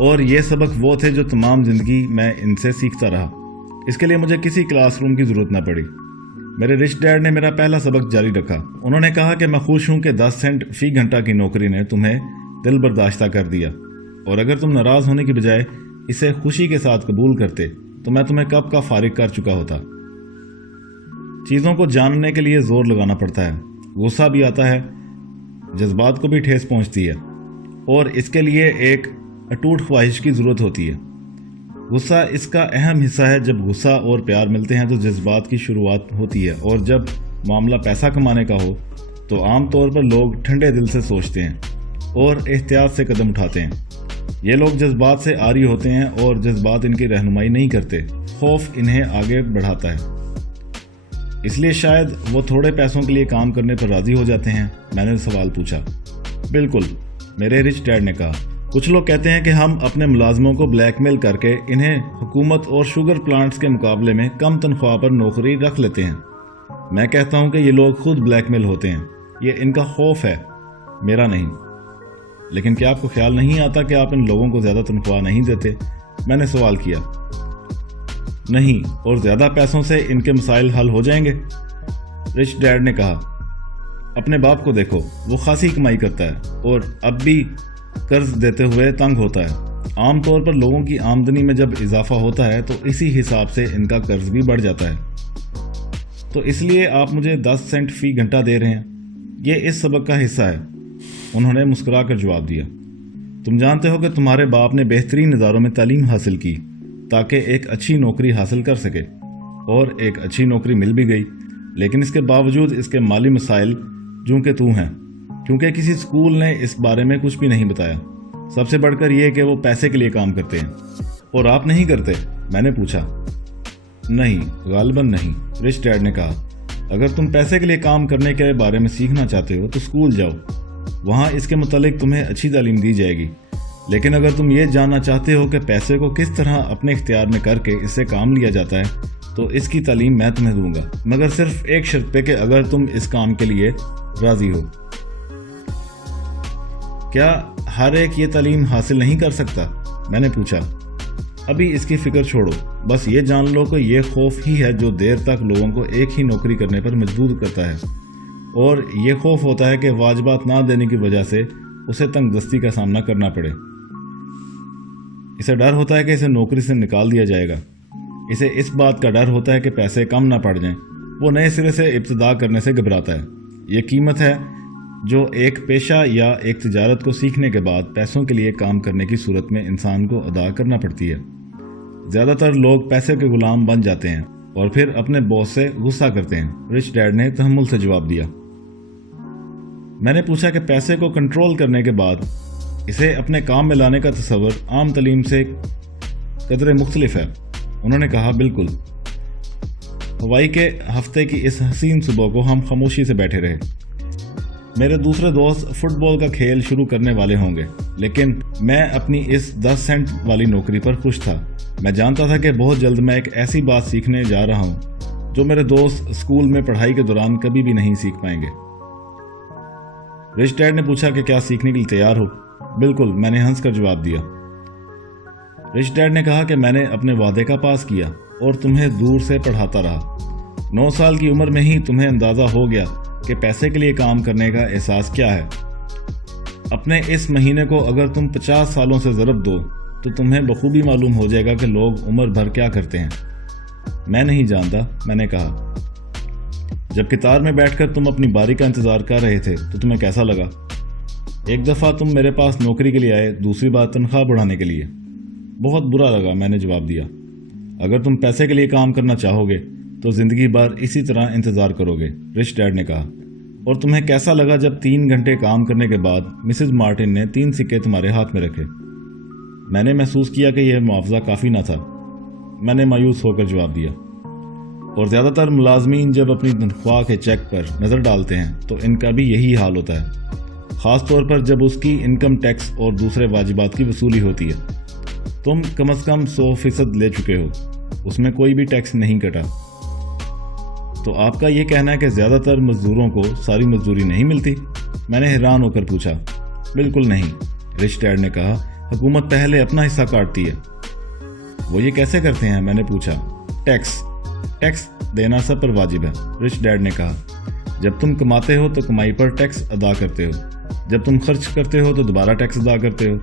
اور یہ سبق وہ تھے جو تمام زندگی میں ان سے سیکھتا رہا۔ اس کے لیے مجھے کسی کلاس روم کی ضرورت نہ پڑی۔ میرے رچ ڈیڈ نے میرا پہلا سبق جاری رکھا۔ انہوں نے کہا کہ میں خوش ہوں کہ 10 سینٹ فی گھنٹہ کی نوکری نے تمہیں دل برداشتہ کر دیا، اور اگر تم ناراض ہونے کی بجائے اسے خوشی کے ساتھ قبول کرتے تو میں تمہیں کب کا فارغ کر چکا ہوتا۔ چیزوں کو جاننے کے لیے زور لگانا پڑتا ہے، غصہ بھی آتا ہے، جذبات کو بھی ٹھیس پہنچتی ہے، اور اس کے لیے ایک اٹوٹ خواہش کی ضرورت ہوتی ہے۔ غصہ اس کا اہم حصہ ہے۔ جب غصہ اور پیار ملتے ہیں تو جذبات کی شروعات ہوتی ہے، اور جب معاملہ پیسہ کمانے کا ہو تو عام طور پر لوگ ٹھنڈے دل سے سوچتے ہیں اور احتیاط سے قدم اٹھاتے ہیں۔ یہ لوگ جذبات سے عاری ہوتے ہیں اور جذبات ان کی رہنمائی نہیں کرتے، خوف انہیں آگے بڑھاتا ہے۔ اس لیے شاید وہ تھوڑے پیسوں کے لیے کام کرنے پر راضی ہو جاتے ہیں۔ میں نے سوال پوچھا۔ بالکل، میرے رچ ڈیڈ نے کہا۔ کچھ لوگ کہتے ہیں کہ ہم اپنے ملازموں کو بلیک میل کر کے انہیں حکومت اور شوگر پلانٹس کے مقابلے میں کم تنخواہ پر نوکری رکھ لیتے ہیں۔ میں کہتا ہوں کہ یہ لوگ خود بلیک میل ہوتے ہیں، یہ ان کا خوف ہے، میرا نہیں۔ لیکن کیا آپ کو خیال نہیں آتا کہ آپ ان لوگوں کو زیادہ تنخواہ نہیں دیتے؟ میں نے سوال کیا۔ نہیں، اور زیادہ پیسوں سے ان کے مسائل حل ہو جائیں گے؟ رچ ڈیڈ نے کہا۔ اپنے باپ کو دیکھو، وہ خاصی کمائی کرتا ہے اور اب بھی قرض دیتے ہوئے تنگ ہوتا ہے۔ عام طور پر لوگوں کی آمدنی میں جب اضافہ ہوتا ہے تو اسی حساب سے ان کا قرض بھی بڑھ جاتا ہے۔ تو اس لیے آپ مجھے 10 سینٹ فی گھنٹہ دے رہے ہیں، یہ اس سبق کا حصہ ہے۔ انہوں نے مسکرا کر جواب دیا۔ تم جانتے ہو کہ تمہارے باپ نے بہترین اداروں میں تعلیم حاصل کی تاکہ ایک اچھی نوکری حاصل کر سکے، اور ایک اچھی نوکری مل بھی گئی، لیکن اس کے باوجود اس کے مالی مسائل جوں کہ تو ہیں، کیونکہ کسی اسکول نے اس بارے میں کچھ بھی نہیں بتایا۔ سب سے بڑھ کر یہ کہ وہ پیسے کے لیے کام کرتے ہیں۔ اور آپ نہیں کرتے؟ میں نے پوچھا۔ نہیں، غالباً نہیں، رچ ڈیڈ نے کہا۔ اگر تم پیسے کے لیے کام کرنے کے بارے میں سیکھنا چاہتے ہو تو اسکول جاؤ، وہاں اس کے متعلق تمہیں اچھی تعلیم دی جائے گی۔ لیکن اگر تم یہ جاننا چاہتے ہو کہ پیسے کو کس طرح اپنے اختیار میں کر کے اس سے کام لیا جاتا ہے تو اس کی تعلیم میں تمہیں دوں گا، مگر صرف ایک شرط پہ کہ اگر تم اس کام کے لیے راضی ہو۔ کیا ہر ایک یہ تعلیم حاصل نہیں کر سکتا؟ میں نے پوچھا۔ ابھی اس کی فکر چھوڑو، بس یہ جان لو کہ یہ خوف ہی ہے جو دیر تک لوگوں کو ایک ہی نوکری کرنے پر مجبور کرتا ہے، اور یہ خوف ہوتا ہے کہ واجبات نہ دینے کی وجہ سے اسے تنگ دستی کا سامنا کرنا پڑے۔ اسے ڈر ہوتا ہے کہ اسے نوکری سے نکال دیا جائے گا، اسے اس بات کا ڈر ہوتا ہے کہ پیسے کم نہ پڑ جائیں، وہ نئے سرے سے ابتدا کرنے سے گھبراتا ہے۔ یہ قیمت ہے جو ایک پیشہ یا ایک تجارت کو سیکھنے کے بعد پیسوں کے لیے کام کرنے کی صورت میں انسان کو ادا کرنا پڑتی ہے۔ زیادہ تر لوگ پیسے کے غلام بن جاتے ہیں اور پھر اپنے باس سے غصہ کرتے ہیں، رچ ڈیڈ نے تحمل سے جواب دیا۔ میں نے پوچھا کہ پیسے کو کنٹرول کرنے کے بعد اسے اپنے کام میں لانے کا تصور عام تعلیم سے قدرے مختلف ہے۔ انہوں نے کہا، بالکل۔ ہوائی کے ہفتے کی اس حسین صبح کو ہم خاموشی سے بیٹھے رہے۔ میرے دوسرے دوست فٹ بال کا کھیل شروع کرنے والے ہوں گے، لیکن میں اپنی اس 10 سینٹ والی نوکری پر خوش تھا۔ میں جانتا تھا کہ بہت جلد میں ایک ایسی بات سیکھنے جا رہا ہوں جو میرے دوست اسکول میں پڑھائی کے دوران کبھی بھی نہیں سیکھ پائیں گے۔ رچ ڈیڈ نے پوچھا کہ کیا سیکھنے کے لیے تیار ہو؟ بالکل، میں نے ہنس کر جواب دیا۔ رچ ڈیڈ نے کہا کہ میں نے اپنے وعدے کا پاس کیا اور تمہیں دور سے پڑھاتا رہا۔ 9 سال کی عمر میں ہی تمہیں اندازہ ہو گیا کہ پیسے کے لیے کام کرنے کا احساس کیا ہے۔ اپنے اس مہینے کو اگر تم 50 سالوں سے ضرب دو تو تمہیں بخوبی معلوم ہو جائے گا کہ لوگ عمر بھر کیا کرتے ہیں۔ میں نہیں جانتا، میں نے کہا۔ جب قطار میں بیٹھ کر تم اپنی باری کا انتظار کر رہے تھے تو تمہیں کیسا لگا؟ ایک دفعہ تم میرے پاس نوکری کے لیے آئے، دوسری بار تنخواہ بڑھانے کے لیے۔ بہت برا لگا، میں نے جواب دیا۔ اگر تم پیسے کے لیے کام کرنا چاہو گے تو زندگی بھر اسی طرح انتظار کرو گے، رچ ڈیڈ نے کہا۔ اور تمہیں کیسا لگا جب 3 گھنٹے کام کرنے کے بعد مسز مارٹن نے 3 سکے تمہارے ہاتھ میں رکھے؟ میں نے محسوس کیا کہ یہ معاوضہ کافی نہ تھا، میں نے مایوس ہو کر جواب دیا۔ اور زیادہ تر ملازمین جب اپنی تنخواہ کے چیک پر نظر ڈالتے ہیں تو ان کا بھی یہی حال ہوتا ہے، خاص طور پر جب اس کی انکم ٹیکس اور دوسرے واجبات کی وصولی ہوتی ہے۔ تم کم از کم 100% لے چکے ہو، اس میں کوئی بھی ٹیکس نہیں کٹا۔ تو آپ کا یہ کہنا ہے کہ زیادہ تر مزدوروں کو ساری مزدوری نہیں ملتی؟ میں نے حیران ہو کر پوچھا۔ بالکل نہیں، رچ ڈیڈ نے کہا۔ حکومت پہلے اپنا حصہ کاٹتی ہے۔ وہ یہ کیسے کرتے ہیں؟ میں نے پوچھا۔ ٹیکس دینا سب پر واجب ہے، رچ ڈیڈ نے کہا۔ جب تم کماتے ہو تو کمائی پر ٹیکس ادا کرتے ہو، جب تم خرچ کرتے ہو تو دوبارہ ٹیکس ادا کرتے ہو،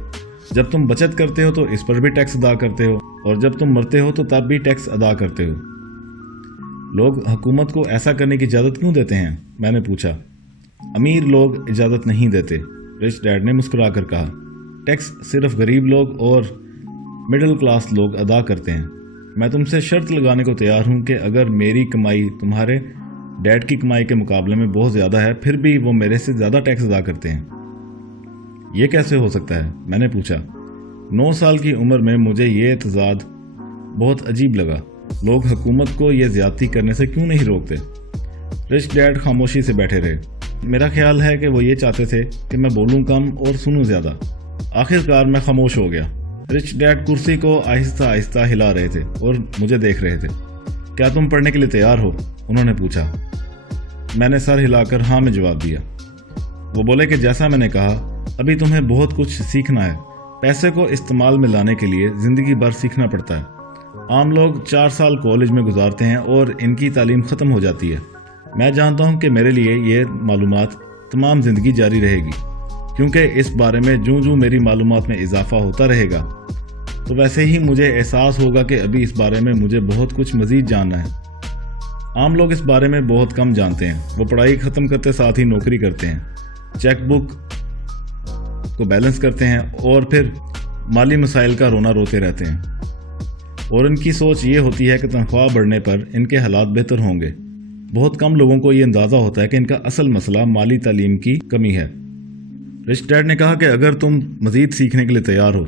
جب تم بچت کرتے ہو تو اس پر بھی ٹیکس ادا کرتے ہو، اور جب تم مرتے ہو تو تب بھی ٹیکس ادا کرتے ہو۔ لوگ حکومت کو ایسا کرنے کی اجازت کیوں دیتے ہیں؟ میں نے پوچھا۔ امیر لوگ اجازت نہیں دیتے، رچ ڈیڈ نے مسکرا کر کہا۔ ٹیکس صرف غریب لوگ اور مڈل کلاس لوگ ادا کرتے ہیں۔ میں تم سے شرط لگانے کو تیار ہوں کہ اگر میری کمائی تمہارے ڈیڈ کی کمائی کے مقابلے میں بہت زیادہ ہے، پھر بھی وہ میرے سے زیادہ ٹیکس ادا کرتے ہیں۔ یہ کیسے ہو سکتا ہے؟ میں نے پوچھا۔ 9 سال کی عمر میں مجھے یہ تضاد بہت عجیب لگا۔ لوگ حکومت کو یہ زیادتی کرنے سے کیوں نہیں روکتے؟ رچ ڈیڈ خاموشی سے بیٹھے رہے۔ میرا خیال ہے کہ وہ یہ چاہتے تھے کہ میں بولوں کم اور سنوں زیادہ۔ آخر کار میں خاموش ہو گیا۔ رچ ڈیڈ کرسی کو آہستہ آہستہ ہلا رہے تھے اور مجھے دیکھ رہے تھے۔ کیا تم پڑھنے کے لیے تیار ہو؟ انہوں نے پوچھا۔ میں نے سر ہلا کر ہاں میں جواب دیا۔ وہ بولے کہ جیسا میں نے کہا، ابھی تمہیں بہت کچھ سیکھنا ہے۔ پیسے کو استعمال میں لانے کے لیے زندگی بھر سیکھنا پڑتا ہے۔ عام لوگ 4 سال کالج میں گزارتے ہیں اور ان کی تعلیم ختم ہو جاتی ہے۔ میں جانتا ہوں کہ میرے لیے یہ معلومات تمام زندگی جاری رہے گی، کیونکہ اس بارے میں جوں میری معلومات میں اضافہ ہوتا رہے گا تو ویسے ہی مجھے احساس ہوگا کہ ابھی اس بارے میں مجھے بہت کچھ مزید جاننا ہے۔ عام لوگ اس بارے میں بہت کم جانتے ہیں۔ وہ پڑھائی ختم کرتے ساتھ ہی نوکری کرتے ہیں، چیک بک کو بیلنس کرتے ہیں اور پھر مالی مسائل کا رونا روتے رہتے ہیں، اور ان کی سوچ یہ ہوتی ہے کہ تنخواہ بڑھنے پر ان کے حالات بہتر ہوں گے۔ بہت کم لوگوں کو یہ اندازہ ہوتا ہے کہ ان کا اصل مسئلہ مالی تعلیم کی کمی ہے۔ رچ ڈیڈ نے کہا کہ اگر تم مزید سیکھنے کے لیے تیار ہو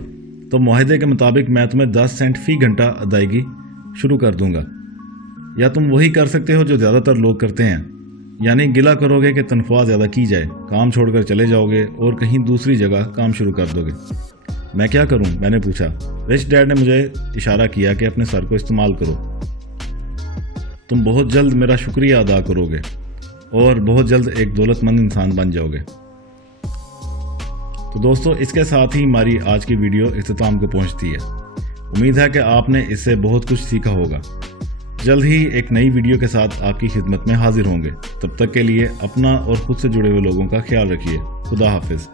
تو معاہدے کے مطابق میں تمہیں 10 سینٹ فی گھنٹہ ادائیگی شروع کر دوں گا، یا تم وہی کر سکتے ہو جو زیادہ تر لوگ کرتے ہیں، یعنی گلہ کرو گے کہ تنخواہ زیادہ کی جائے، کام چھوڑ کر چلے جاؤ گے اور کہیں دوسری جگہ کام شروع کر دو گے۔ میں کیا کروں؟ میں نے پوچھا۔ رچ ڈیڈ نے مجھے اشارہ کیا کہ اپنے سر کو استعمال کرو۔ تم بہت جلد میرا شکریہ ادا کرو گے اور بہت جلد ایک دولت مند انسان بن جاؤ گے۔ تو دوستو، اس کے ساتھ ہی ہماری آج کی ویڈیو اختتام کو پہنچتی ہے۔ امید ہے کہ آپ نے اس سے بہت کچھ سیکھا ہوگا۔ جلد ہی ایک نئی ویڈیو کے ساتھ آپ کی خدمت میں حاضر ہوں گے۔ تب تک کے لیے اپنا اور خود سے جڑے ہوئے لوگوں کا خیال رکھیے۔ خدا حافظ۔